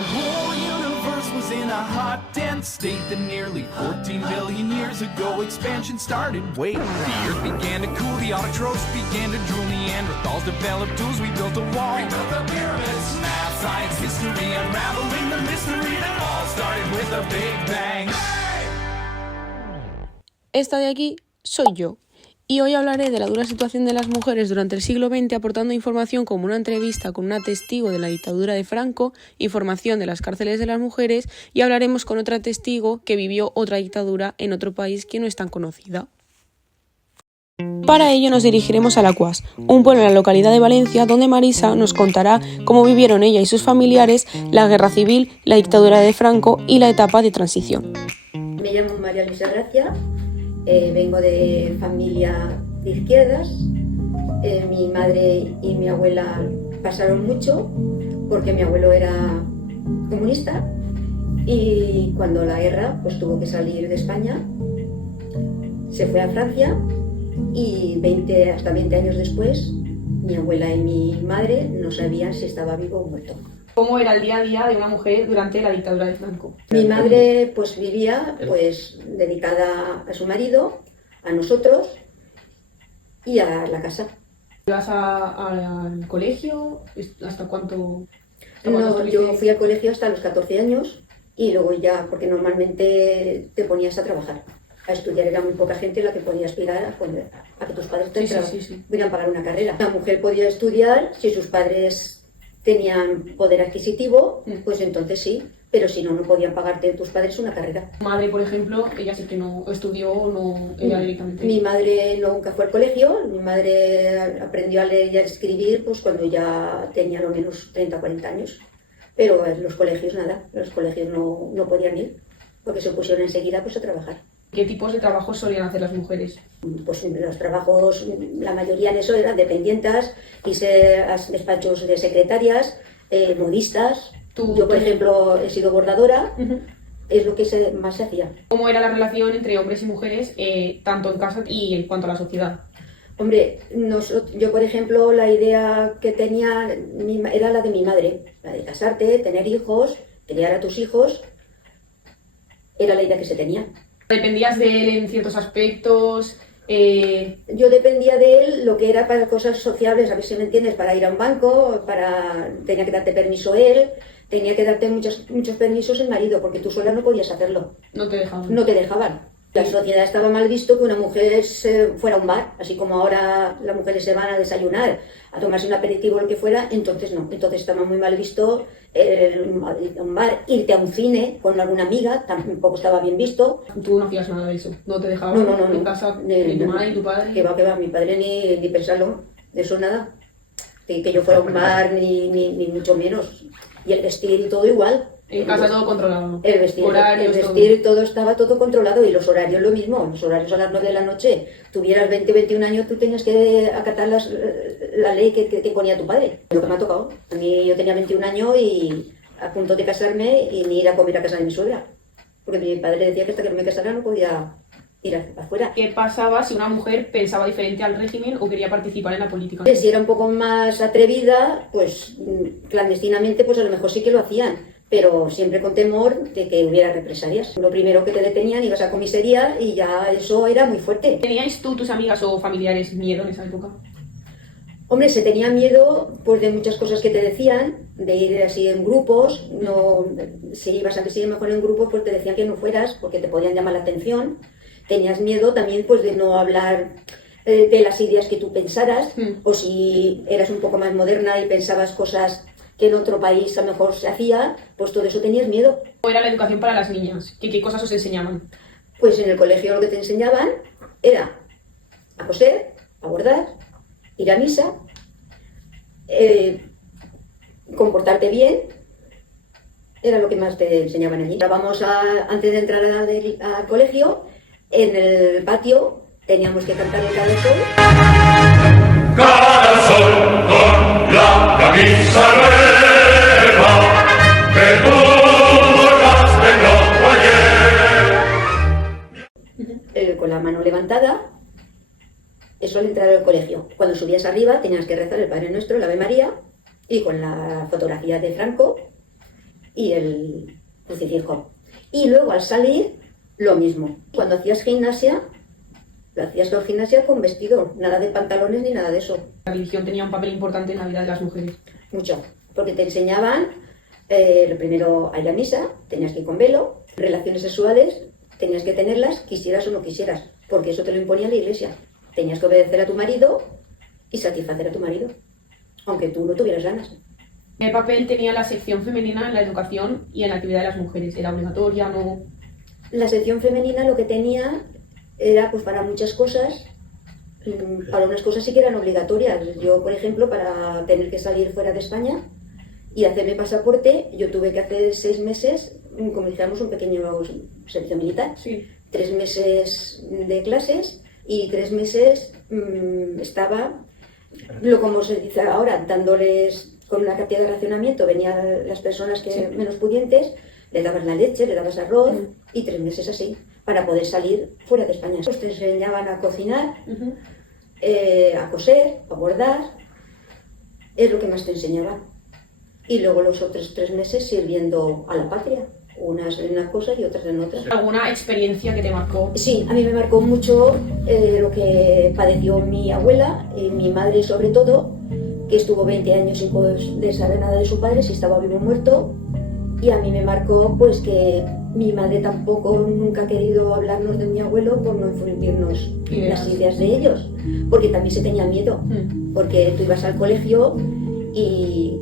Our whole universe was in a hot, dense state that nearly 14 billion years ago expansion started. Wait, the earth began to cool, the autotrophs began to drool, Neanderthals developed tools, we built a wall. We built the pyramids. Math, science, history, unraveling the mystery that all started with a big bang. Esta de aquí soy yo. Y hoy hablaré de la dura situación de las mujeres durante el siglo XX, aportando información como una entrevista con una testigo de la dictadura de Franco, información de las cárceles de las mujeres, y hablaremos con otra testigo que vivió otra dictadura en otro país que no es tan conocida. Para ello nos dirigiremos a La Cuas, un pueblo en la localidad de Valencia, donde Marisa nos contará cómo vivieron ella y sus familiares la guerra civil, la dictadura de Franco y la etapa de transición. Me llamo María Luisa Gracia. Vengo de familia de izquierdas. Mi madre y mi abuela pasaron mucho porque mi abuelo era comunista y cuando la guerra pues tuvo que salir de España, se fue a Francia y hasta 20 años después mi abuela y mi madre no sabían si estaba vivo o muerto. ¿Cómo era el día a día de una mujer durante la dictadura de Franco? Mi madre pues vivía pues dedicada a su marido, a nosotros y a la casa. ¿Ibas al colegio? ¿Hasta cuánto? No, yo fui al colegio hasta los 14 años y luego ya, porque normalmente te ponías a trabajar, a estudiar. Era muy poca gente la que podía aspirar a que tus padres te pudieran pagar una carrera. La mujer podía estudiar si sus padres tenían poder adquisitivo, pues entonces sí, pero si no, no podían pagarte tus padres una carrera. Tu madre, por ejemplo, ella sí que no estudió, no ella directamente. Mi madre nunca fue al colegio, mi madre aprendió a leer y a escribir pues cuando ya tenía lo menos 30 o 40 años, pero en los colegios nada, los colegios no podían ir, porque se pusieron enseguida pues a trabajar. ¿Qué tipos de trabajos solían hacer las mujeres? Pues los trabajos, la mayoría de eso eran dependientas, hice despachos de secretarias, modistas. Yo, por ejemplo, he sido bordadora, es lo que más se hacía. ¿Cómo era la relación entre hombres y mujeres, tanto en casa y en cuanto a la sociedad? Hombre, yo, por ejemplo, la idea que tenía era la de mi madre, la de casarte, tener hijos, criar a tus hijos, era la idea que se tenía. ¿Dependías de él en ciertos aspectos? Yo dependía de él lo que era para cosas sociables, a ver si me entiendes, para ir a un banco, tenía que darte permiso él, tenía que darte muchos permisos el marido, porque tú sola no podías hacerlo. No te dejaban. No te dejaban. La sociedad estaba mal visto que una mujer fuera a un bar, así como ahora las mujeres se van a desayunar, a tomarse un aperitivo o lo que fuera, entonces no. Entonces estaba muy mal visto un bar, irte a un cine con alguna amiga, tampoco estaba bien visto. Tú no hacías nada de eso, no te dejaban no. En casa ni tu madre ni tu padre. Que va, mi padre ni pensarlo, de eso nada. Que yo fuera a un bar ni mucho menos. Y el vestir y todo igual. En casa todo controlado. El vestir todo estaba todo controlado y los horarios lo mismo. Los horarios a las 9 de la noche. Tuvieras 20 o 21 años, tú tenías que acatar la ley que te ponía tu padre. Lo que me ha tocado. A mí yo tenía 21 años y a punto de casarme y ni ir a comer a casa de mi suegra. Porque mi padre decía que hasta que no me casara no podía ir afuera. ¿Qué pasaba si una mujer pensaba diferente al régimen o quería participar en la política? Si era un poco más atrevida, pues clandestinamente, pues a lo mejor sí que lo hacían. Pero siempre con temor de que hubiera represalias. Lo primero que te detenían, ibas a comisaría y ya eso era muy fuerte. ¿Teníais tú, tus amigas o familiares miedo en esa época? Hombre, se tenía miedo pues de muchas cosas que te decían, de ir así en grupos. Si ibas a que sigue mejor en grupos, pues te decían que no fueras porque te podían llamar la atención. Tenías miedo también pues de no hablar de las ideas que tú pensaras, o si eras un poco más moderna y pensabas cosas que en otro país a lo mejor se hacía, pues todo eso tenías miedo. ¿Cómo era la educación para las niñas? ¿Qué cosas os enseñaban? Pues en el colegio lo que te enseñaban era a coser, a bordar, ir a misa, comportarte bien, era lo que más te enseñaban allí. Antes de entrar al colegio, en el patio teníamos que cantar el Cada Sol. Cada sol con la camisa nueva que tú bordaste ayer. Con la mano levantada, eso al entrar al colegio. Cuando subías arriba tenías que rezar el Padre Nuestro, el Ave María, y con la fotografía de Franco y el crucifijo. Y luego al salir, lo mismo. Cuando hacías gimnasia, lo hacías con gimnasia con vestido, nada de pantalones ni nada de eso. La religión tenía un papel importante en la vida de las mujeres. Mucho, porque te enseñaban, lo primero, a ir a misa, tenías que ir con velo, relaciones sexuales, tenías que tenerlas, quisieras o no quisieras, porque eso te lo imponía la iglesia. Tenías que obedecer a tu marido y satisfacer a tu marido, aunque tú no tuvieras ganas. ¿Qué papel tenía la sección femenina en la educación y en la actividad de las mujeres? ¿Era obligatoria o no? La sección femenina lo que tenía era, pues para muchas cosas, para unas cosas sí que eran obligatorias. Yo, por ejemplo, para tener que salir fuera de España y hacerme pasaporte, yo tuve que hacer 6 meses, como dijéramos, un pequeño servicio militar. Sí. 3 meses de clases y 3 meses estaba, como se dice ahora, dándoles con una cantidad de racionamiento. Venían las personas que menos pudientes, le dabas la leche, le dabas arroz y 3 meses así, para poder salir fuera de España. Pues te enseñaban a cocinar, a coser, a bordar, es lo que más te enseñaban. Y luego los otros 3 meses sirviendo a la patria, unas en una cosa y otras en otra. ¿Alguna experiencia que te marcó? Sí, a mí me marcó mucho lo que padeció mi abuela, y mi madre sobre todo, que estuvo 20 años sin poder saber nada de su padre, si estaba vivo o muerto. Y a mí me marcó pues que mi madre tampoco nunca ha querido hablarnos de mi abuelo por no infundirnos las ideas de ellos, porque también se tenía miedo, porque tú ibas al colegio y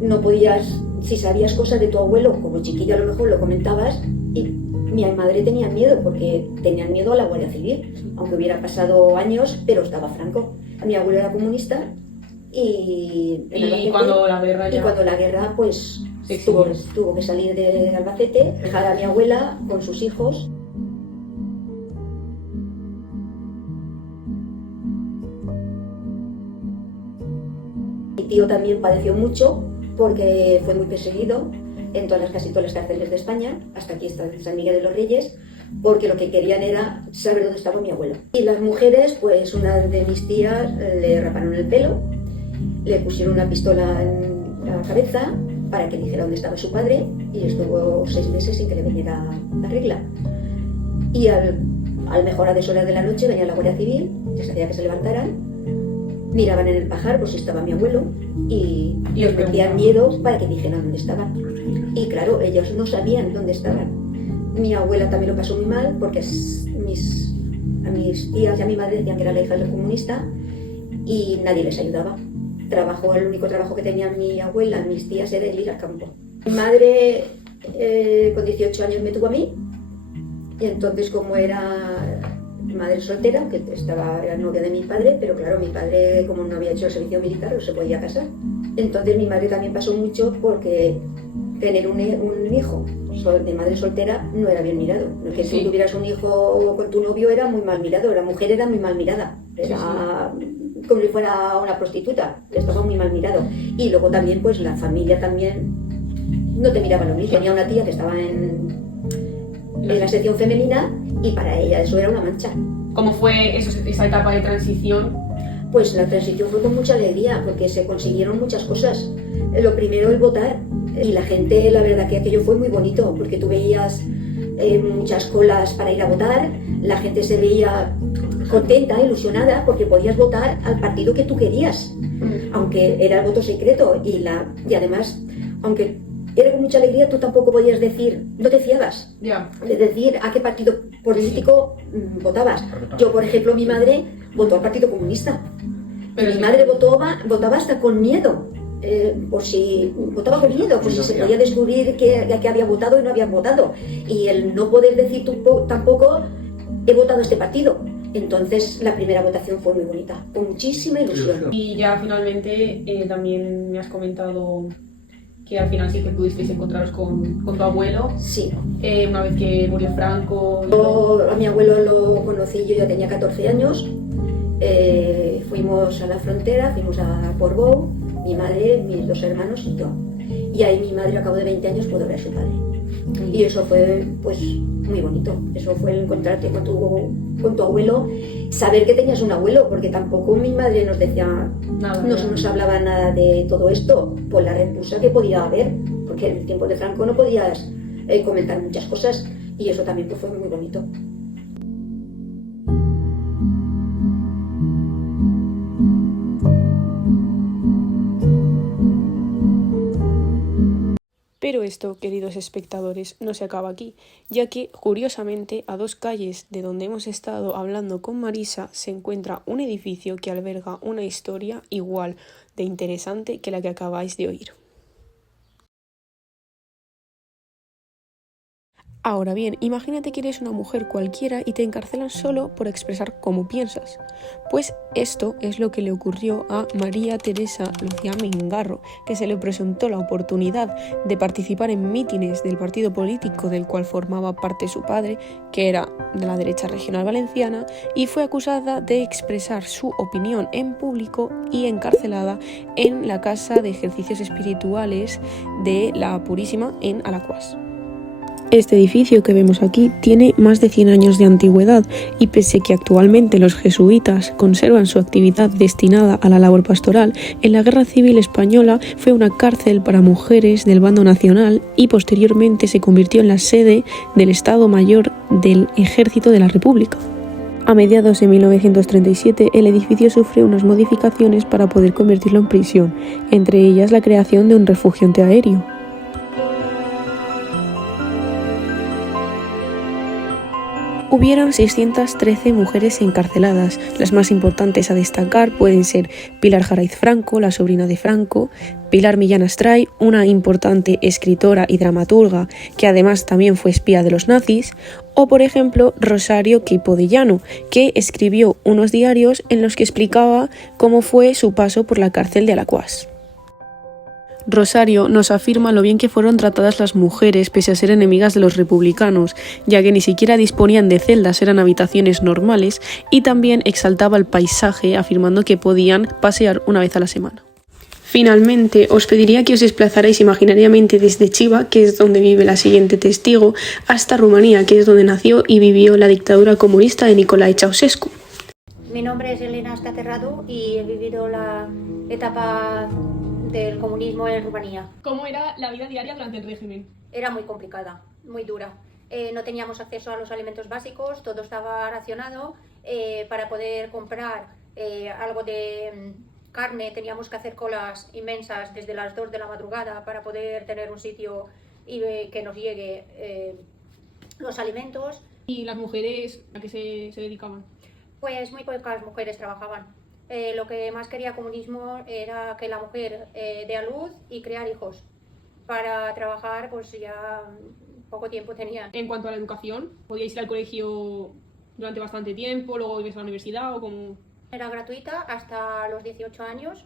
no podías, si sabías cosas de tu abuelo, como chiquillo a lo mejor lo comentabas, y mi madre tenía miedo, porque tenían miedo a la Guardia Civil, aunque hubiera pasado años, pero estaba Franco. Mi abuelo era comunista y cuando la guerra ya... Y cuando la guerra, pues... Sí, tuvo que salir de Albacete, dejar a mi abuela con sus hijos. Mi tío también padeció mucho porque fue muy perseguido en casi todas las cárceles de España, hasta aquí está San Miguel de los Reyes, porque lo que querían era saber dónde estaba mi abuelo. Y las mujeres, pues una de mis tías le raparon el pelo, le pusieron una pistola en la cabeza para que dijera dónde estaba su padre, y estuvo 6 meses sin que le viniera la regla. Y al mejor a deshoras de la noche venía la Guardia Civil, les hacía que se levantaran, miraban en el pajar por si estaba mi abuelo y les metían miedo para que dijeran dónde estaban. Y claro, ellos no sabían dónde estaban. Mi abuela también lo pasó muy mal porque a mis tías y a mi madre decían que era la hija del comunista y nadie les ayudaba. El único trabajo que tenía mi abuela, mis tías, era ir al campo. Mi madre con 18 años me tuvo a mí, y entonces, como era madre soltera, que era novia de mi padre, pero claro, mi padre, como no había hecho el servicio militar, no se podía casar. Entonces mi madre también pasó mucho porque tener un hijo de madre soltera no era bien mirado. Que si tuvieras un hijo con tu novio era muy mal mirado, la mujer era muy mal mirada. Era como si fuera una prostituta, estaba muy mal mirado. Y luego también, pues la familia también no te miraba lo mismo. Tenía una tía que estaba en la sección femenina y para ella eso era una mancha. ¿Cómo fue esa etapa de transición? Pues la transición fue con mucha alegría, porque se consiguieron muchas cosas. Lo primero, el votar. Y la gente, la verdad que aquello fue muy bonito, porque tú veías muchas colas para ir a votar, la gente se veía contenta, ilusionada, porque podías votar al partido que tú querías, aunque era el voto secreto, y además, aunque era con mucha alegría, tú tampoco podías decir, no te fiabas de decir a qué partido político votabas. Yo, por ejemplo, mi madre votó al Partido Comunista, pero mi madre votaba hasta con miedo. Por si votaba con miedo, por si se podía descubrir que había votado y no había votado, y el no poder decir tampoco he votado a este partido. Entonces la primera votación fue muy bonita, con muchísima ilusión. Y ya finalmente también me has comentado que al final sí que pudisteis encontraros con tu abuelo. Sí. Una vez que murió Franco. A mi abuelo lo conocí, yo ya tenía 14 años. Fuimos a la frontera, fuimos a Portbou, mi madre, mis 2 hermanos y yo. Y ahí mi madre, a cabo de 20 años, pudo ver a su padre. Y eso fue, pues, muy bonito. Eso fue el encontrarte con tu abuelo, saber que tenías un abuelo, porque tampoco mi madre nos hablaba nada de todo esto, por la repulsa que podía haber, porque porque en el tiempo de Franco no podías comentar muchas cosas y eso también pues, fue muy bonito. Pero esto, queridos espectadores, no se acaba aquí, ya que, curiosamente, a 2 calles de donde hemos estado hablando con Marisa se encuentra un edificio que alberga una historia igual de interesante que la que acabáis de oír. Ahora bien, imagínate que eres una mujer cualquiera y te encarcelan solo por expresar cómo piensas. Pues esto es lo que le ocurrió a María Teresa Lucía Mingarro, que se le presentó la oportunidad de participar en mítines del partido político del cual formaba parte su padre, que era de la derecha regional valenciana, y fue acusada de expresar su opinión en público y encarcelada en la Casa de Ejercicios Espirituales de la Purísima en Alacuás. Este edificio que vemos aquí tiene más de 100 años de antigüedad y pese que actualmente los jesuitas conservan su actividad destinada a la labor pastoral, en la Guerra Civil Española fue una cárcel para mujeres del bando nacional y posteriormente se convirtió en la sede del Estado Mayor del Ejército de la República. A mediados de 1937 el edificio sufrió unas modificaciones para poder convertirlo en prisión, entre ellas la creación de un refugio antiaéreo. Hubieron 613 mujeres encarceladas. Las más importantes a destacar pueden ser Pilar Jaraiz Franco, la sobrina de Franco, Pilar Millán Astray, una importante escritora y dramaturga que además también fue espía de los nazis, o por ejemplo Rosario Queipo de Llano, que escribió unos diarios en los que explicaba cómo fue su paso por la cárcel de Alacuás. Rosario nos afirma lo bien que fueron tratadas las mujeres pese a ser enemigas de los republicanos, ya que ni siquiera disponían de celdas, eran habitaciones normales, y también exaltaba el paisaje afirmando que podían pasear una vez a la semana. Finalmente, os pediría que os desplazarais imaginariamente desde Chiva, que es donde vive la siguiente testigo, hasta Rumanía, que es donde nació y vivió la dictadura comunista de Nicolae Ceausescu. Mi nombre es Elena Staterradu y he vivido la etapa del comunismo en Rumanía. ¿Cómo era la vida diaria durante el régimen? Era muy complicada, muy dura. No teníamos acceso a los alimentos básicos, todo estaba racionado. Para poder comprar algo de carne teníamos que hacer colas inmensas desde las 2 de la madrugada para poder tener un sitio y que nos llegue los alimentos. ¿Y las mujeres a qué se dedicaban? Pues muy pocas mujeres trabajaban. Lo que más quería el comunismo era que la mujer dé a luz y crear hijos. Para trabajar, pues ya poco tiempo tenían. En cuanto a la educación, ¿podíais ir al colegio durante bastante tiempo, luego ibais a la universidad o cómo? Era gratuita hasta los 18 años.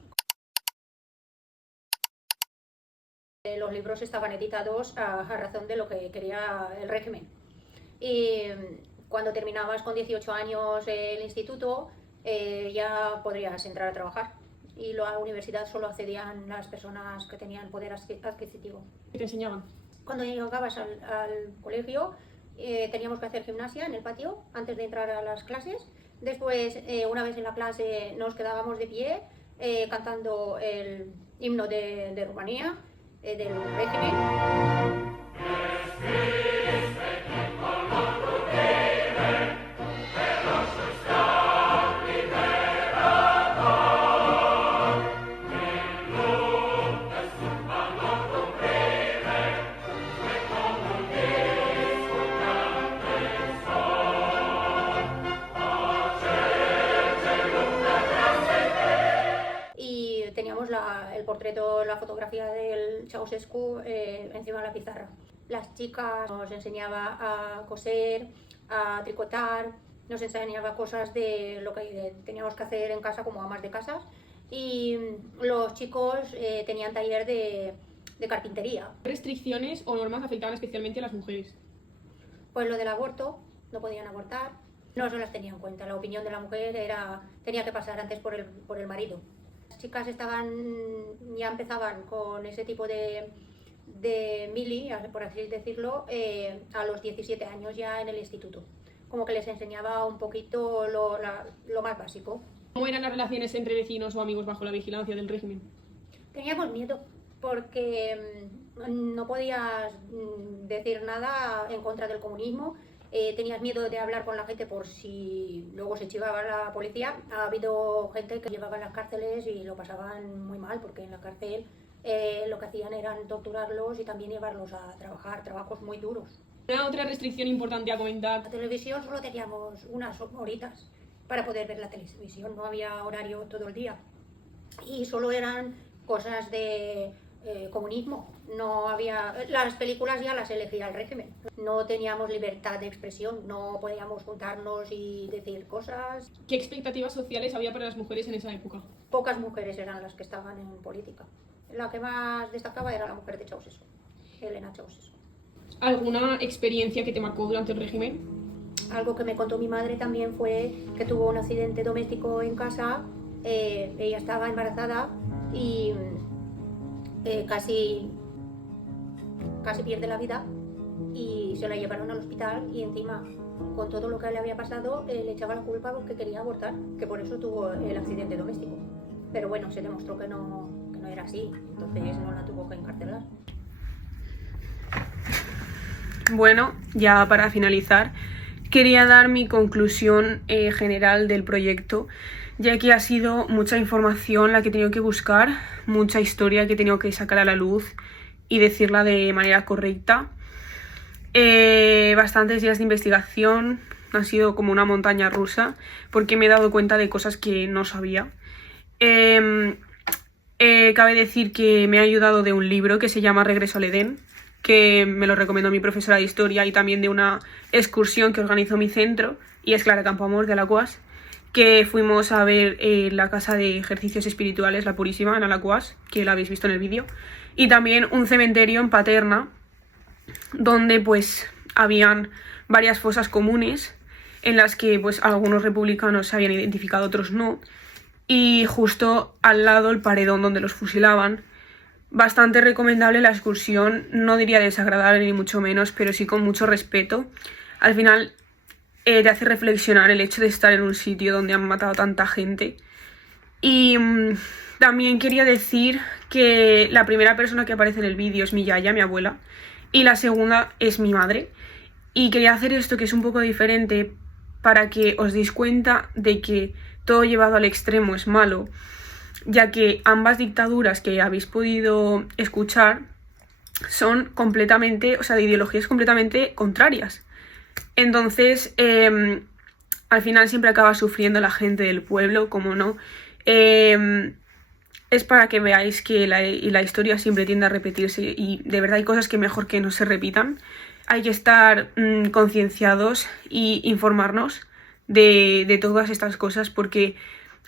Los libros estaban editados a razón de lo que quería el régimen. Y cuando terminabas con 18 años el instituto, ya podrías entrar a trabajar. Y la universidad solo accedían las personas que tenían poder adquisitivo. ¿Qué te enseñaban? Cuando llegabas al colegio, teníamos que hacer gimnasia en el patio antes de entrar a las clases. Después, una vez en la clase, nos quedábamos de pie cantando el himno de Rumanía, del régimen. Teníamos el portreto, la fotografía del Ceausescu encima de la pizarra. Las chicas nos enseñaba a coser, a tricotar, nos enseñaba cosas de lo que teníamos que hacer en casa como amas de casas, y los chicos tenían taller de carpintería. ¿Qué restricciones o normas afectaban especialmente a las mujeres? Pues lo del aborto, no podían abortar, no se las tenía en cuenta. La opinión de la mujer tenía que pasar antes por el marido. Las chicas ya empezaban con ese tipo de mili, por así decirlo, a los 17 años ya en el instituto. Como que les enseñaba un poquito lo más básico. ¿Cómo eran las relaciones entre vecinos o amigos bajo la vigilancia del régimen? Teníamos miedo porque no podías decir nada en contra del comunismo, tenías miedo de hablar con la gente por si luego se chivaba la policía. Ha habido gente que llevaba en las cárceles y lo pasaban muy mal, porque en la cárcel lo que hacían eran torturarlos y también llevarlos a trabajar, trabajos muy duros. Una otra restricción importante a comentar. La televisión solo teníamos unas horitas para poder ver la televisión, no había horario todo el día y solo eran cosas de comunismo. No había, las películas ya las elegía el régimen, no teníamos libertad de expresión, no podíamos juntarnos y decir cosas. ¿Qué expectativas sociales había para las mujeres en esa época? Pocas mujeres eran las que estaban en política. La que más destacaba era la mujer de Ceausescu, Elena Ceausescu. ¿Alguna experiencia que te marcó durante el régimen? Algo que me contó mi madre también fue que tuvo un accidente doméstico en casa. Ella estaba embarazada y casi pierde la vida y se la llevaron al hospital, y encima con todo lo que le había pasado le echaba la culpa porque quería abortar, que por eso tuvo el accidente doméstico. Pero bueno, se demostró que no era así, entonces no la tuvo que encarcelar. Bueno, ya para finalizar, quería dar mi conclusión general del proyecto, ya que ha sido mucha información la que he tenido que buscar, mucha historia que he tenido que sacar a la luz y decirla de manera correcta. Bastantes días de investigación, ha sido como una montaña rusa, porque me he dado cuenta de cosas que no sabía. Cabe decir que me ha ayudado de un libro que se llama Regreso al Edén, que me lo recomendó mi profesora de historia, y también de una excursión que organizó mi centro, y es Clara Campoamor de Alaquàs, que fuimos a ver la casa de ejercicios espirituales, la Purísima, en Alaquàs, que la habéis visto en el vídeo, y también un cementerio en Paterna, donde pues habían varias fosas comunes en las que pues algunos republicanos se habían identificado, otros no, y justo al lado el paredón donde los fusilaban. Bastante recomendable la excursión, no diría desagradable ni mucho menos, pero sí con mucho respeto. Al final te hace reflexionar el hecho de estar en un sitio donde han matado a tanta gente. Y también quería decir que la primera persona que aparece en el vídeo es mi yaya, mi abuela, y la segunda es mi madre. Y quería hacer esto, que es un poco diferente, para que os deis cuenta de que todo llevado al extremo es malo, ya que ambas dictaduras que habéis podido escuchar son completamente, o sea, de ideologías completamente contrarias. Entonces, al final siempre acaba sufriendo la gente del pueblo, como no. Es para que veáis que la historia siempre tiende a repetirse, y de verdad hay cosas que mejor que no se repitan. Hay que estar concienciados y informarnos de todas estas cosas, porque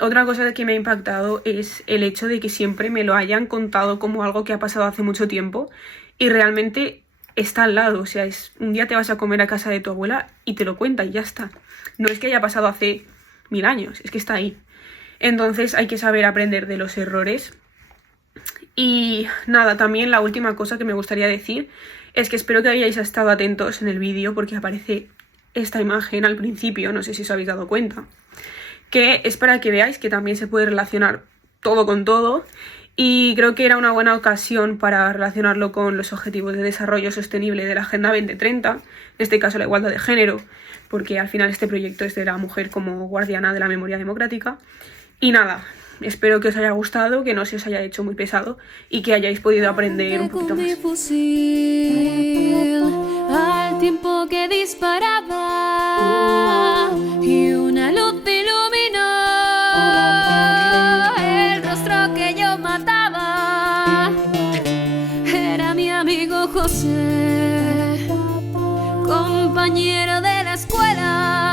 otra cosa que me ha impactado es el hecho de que siempre me lo hayan contado como algo que ha pasado hace mucho tiempo y realmente está al lado. O sea, un día te vas a comer a casa de tu abuela y te lo cuenta y ya está. No es que haya pasado hace 1000 años, es que está ahí. Entonces hay que saber aprender de los errores. Y nada, también la última cosa que me gustaría decir es que espero que hayáis estado atentos en el vídeo, porque aparece esta imagen al principio, no sé si os habéis dado cuenta, que es para que veáis que también se puede relacionar todo con todo, y creo que era una buena ocasión para relacionarlo con los Objetivos de Desarrollo Sostenible de la Agenda 2030, en este caso la igualdad de género, porque al final este proyecto es de la mujer como guardiana de la memoria democrática. Y nada, espero que os haya gustado, que no se os haya hecho muy pesado y que hayáis podido aprender un poquito más. Al tiempo que disparaba y una luz iluminó el rostro que yo mataba. Era mi amigo José, compañero de la escuela.